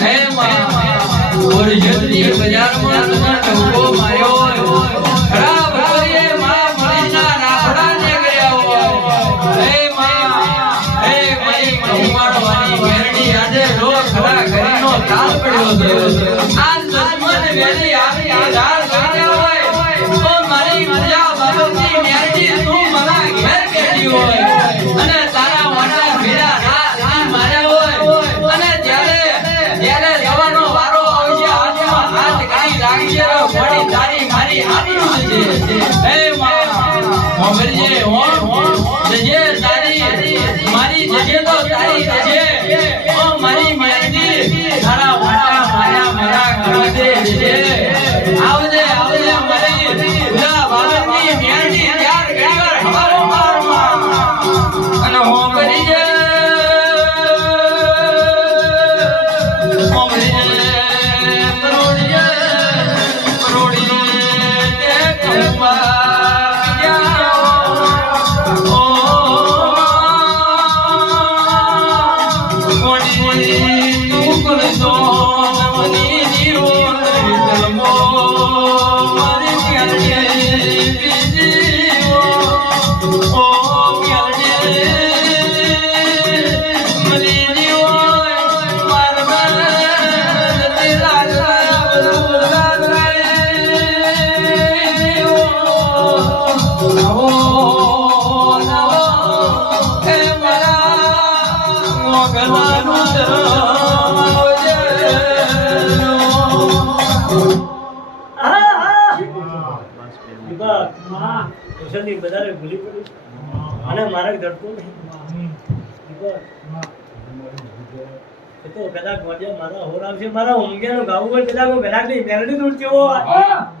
હે માં ઓર જલ્દી બજારમાં તમે ટંકો માર્યો ખરાબ કરીએ માં મણીના નાખડાને ગયા હોય હે માં હે મારી કુમારવાની મેરડી આજે લો ખરા કરીનો તાલ પડ્યો છે આ દુશ્મન વેલી આવી રાત કરી હોય તો મારી મજા બાબતની મેરડી તું મારા ઘેર કેડી હોય અને તારા વાડા ભેરા રાત માર્યા હોય અને જ્યારે જવાનો વારો આવશે હાથમાં હાથ કરી લાગશે પડી તારી મારી આબરૂ છે હે માં મોગલજે હો જજે તારી મારી જજે તો તારી જજે ઓ મારી મેરડી તારા વાડા મારા મરા કરી દે જજે આવજે આવજે મારી ઉલા બાબતની મેરડી ત્યાર ઘડીવાર હવારો મારમાં અને હો કરીજે બધાને ભૂલી પડ્યું અને મારે ધડતું નહીં તો કદાચ મારા હોરામ છે મારા ઊંઘ્યાનું ગાવું હોય કદાચ હું ઘરાક ની મેરડી દૂર થયો